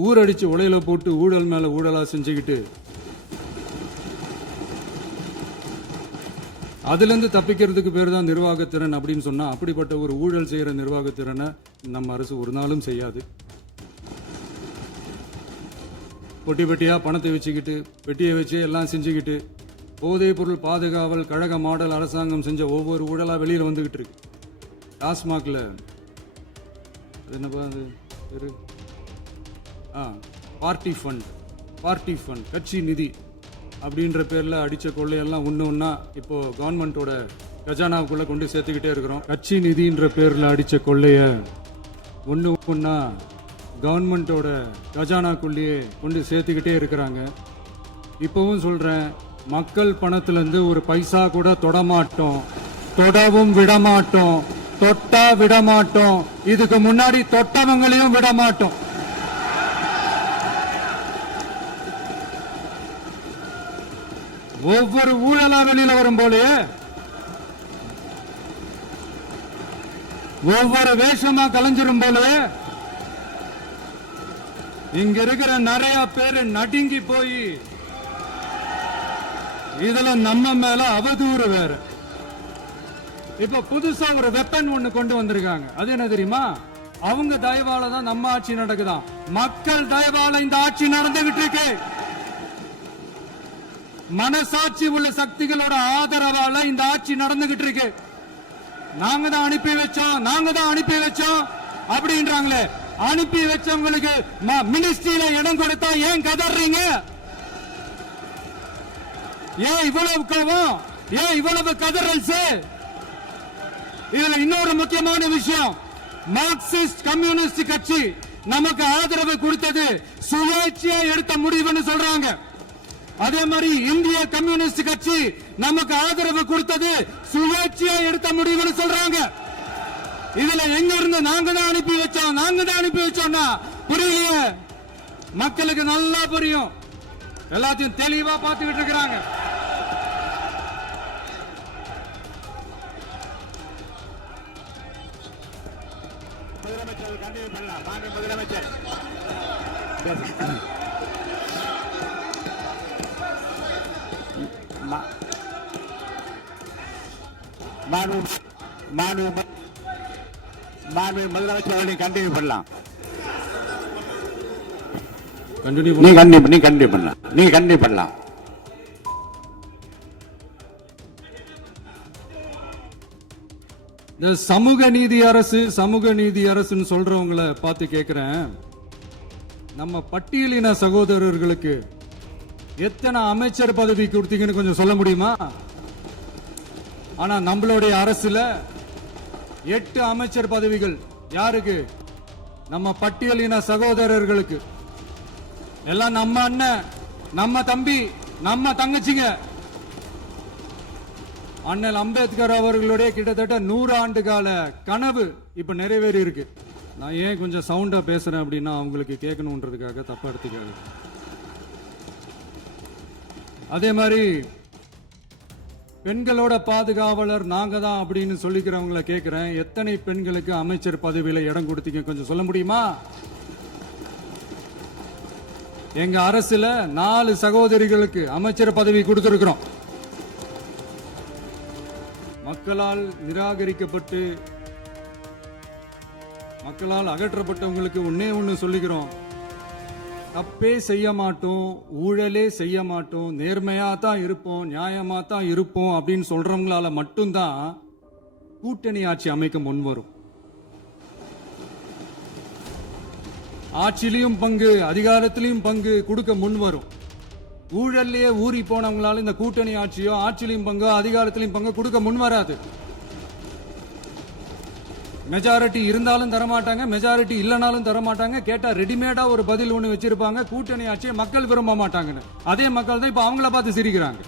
ஊரடிச்சு உலையில போட்டு ஊழல் மேல ஊழலா செஞ்சுக்கிட்டு அதுல இருந்து தப்பிக்கிறதுக்கு பேர் தான் நிர்வாகத்திறன் அப்படின்னு சொன்னா, அப்படிப்பட்ட ஒரு ஊழல் செய்யற நிர்வாகத்திறனை நம்ம அரசு ஒரு நாளும் செய்யாது. பொட்டி பெட்டியா பணத்தை வச்சுக்கிட்டு பெட்டியை வச்சு எல்லாம் செஞ்சுக்கிட்டு போதைப் பொருள் பாதுகாவல் கழக மாடல் அரசாங்கம் செஞ்ச ஒவ்வொரு ஊழலா வெளியில வந்துகிட்டு இருக்கு. டாஸ்மாக்ல என்னப்பா அது பார்ட்டி ஃபண்ட் கட்சி நிதி அப்படின்ற பேர்ல அடிச்ச கொள்ளையெல்லாம் ஒண்ணு ஒன்னா இப்போ கவர்மெண்டோட கஜானாவுக்குள்ள கொண்டு சேர்த்துக்கிட்டே இருக்கிறோம். கட்சி நிதின்ற பேர்ல அடிச்ச கொள்ளைய ஒண்ணு ஒன்னா கவர்மெண்டோட கஜானாக்குள்ளேயே கொண்டு சேர்த்துக்கிட்டே இருக்கிறாங்க. இப்பவும் சொல்றேன், மக்கள் பணத்துல இருந்து ஒரு பைசா கூட தொடமாட்டோம், தொடவும் விடமாட்டோம், தொட்டா விடமாட்டோம், இதுக்கு முன்னாடி தொட்டவங்களையும் விடமாட்டோம். ஒவ்வொரு ஊழலா வெளியில வரும் போலே, ஒவ்வொரு வேஷமா கலைஞ்சிரும் போலே, இங்க இருக்கிற நிறைய பேரு நடுங்கி போய் இதுல நம்ம மேல அவதூறு வேற. இப்ப புதுசா ஒரு வெப்பன் ஒண்ணு கொண்டு வந்திருக்காங்க. அது என்ன தெரியுமா? அவங்க தயவால தான் நம்ம ஆட்சி நடக்குதாம். மக்கள் தயவால இந்த ஆட்சி நடந்துகிட்டு இருக்கு. மனசாட்சி உள்ள சக்திகளோட ஆதரவால இந்த ஆட்சி நடந்துகிட்டு இருக்கு. நாங்க தான் அனுப்பி வச்சோம் அப்படின்றாங்களே. அனுப்பி வச்சவங்களுக்கு மினிஸ்ட்ரியில இடம் கொடுத்தா ஏன் கதறீங்க? ஏன் இவ்வளவு கோபம்? ஏன் இவ்வளவு கதறல்? இதுல இன்னொரு முக்கியமான விஷயம், மார்க்சிஸ்ட் கம்யூனிஸ்ட் கட்சி நமக்கு ஆதரவு கொடுத்தது சுயேட்சையா எடுத்த முடிவுன்னு சொல்றாங்க. அதே மாதிரி இந்திய கம்யூனிஸ்ட் கட்சி நமக்கு ஆதரவு கொடுத்தது சுயேட்சையா எடுத்த முடிவுன்னு சொல்றாங்க. இதுல எங்க இருந்து நாங்க தான் அனுப்பி வச்சோம்னா புரியலையே. மக்களுக்கு நல்லா புரியும், எல்லாத்தையும் தெளிவா பார்த்துக்கிட்டு இருக்கிறாங்க. முதலமைச்சர் முதலமைச்சர் கண்டினியூ பண்ணலாம். நீ கண்டினியூ பண்ணலாம். இந்த சமூக நீதி அரசுன்னு சொல்றவங்களை பார்த்து கேட்கிறேன், நம்ம பட்டியலின சகோதரர்களுக்கு எத்தனை அமைச்சர் பதவி கொடுத்தீங்கன்னு கொஞ்சம் சொல்ல முடியுமா? ஆனா நம்மளுடைய அரசுல 8 அமைச்சர் பதவிகள் யாருக்கு? நம்ம பட்டியலின சகோதரர்களுக்கு. எல்லாம் நம்ம அண்ணன், நம்ம தம்பி, நம்ம தங்கச்சிங்க. அண்ணல் அம்பேத்கர் அவர்களுடைய கிட்டத்தட்ட 100 ஆண்டு கால கனவு இப்ப நிறைவேறி இருக்கு. நான் ஏன் கொஞ்சம் சவுண்டா பேசுறேன் அப்படின்னா அவங்களுக்கு கேட்கணுன்றதுக்காக தப்பா எடுத்துக்காது. அதே மாதிரி பெண்களோட பாதுகாவலர் நாங்க தான் அப்படின்னு சொல்லிக்கிறவங்களை கேட்கிறேன், எத்தனை பெண்களுக்கு அமைச்சர் பதவியில இடம் கொடுத்தீங்க கொஞ்சம் சொல்ல முடியுமா? எங்க அரசுல 4 சகோதரிகளுக்கு அமைச்சர் பதவி கொடுத்திருக்கிறோம். மக்களால் நிராகரிக்கப்பட்டு மக்களால் அகற்றப்பட்டவங்களுக்கு ஒண்ணு சொல்லிக்கிறோம், தப்பே செய்ய மாட்டோம், ஊழலே செய்ய மாட்டோம், நேர்மையா தான் இருப்போம், நியாயமா தான் இருப்போம் அப்படின்னு சொல்றவங்களால மட்டும்தான் கூட்டணி ஆட்சி அமைக்க முன் வரும். ஆட்சியிலையும் பங்கு, அதிகாரத்திலையும் பங்கு கொடுக்க முன் வரும். ஊழல்லையே ஊறி போனவங்களால இந்த கூட்டணி ஆட்சியோ ஆட்சியிலையும் பங்கு அதிகாரத்திலையும் பங்கு கொடுக்க முன் வராது. மெஜாரிட்டி இருந்தாலும் தரமாட்டாங்க, மெஜாரிட்டி இல்லைனாலும் தரமாட்டாங்க. கேட்டா ரெடிமேடா ஒரு பதில் ஒண்ணு வச்சிருப்பாங்க, கூட்டணி ஆட்சியை மக்கள் விரும்ப மாட்டாங்கன்னு. அதே மக்கள் தான் இப்ப அவங்கள பார்த்து சிரிக்கிறாங்க.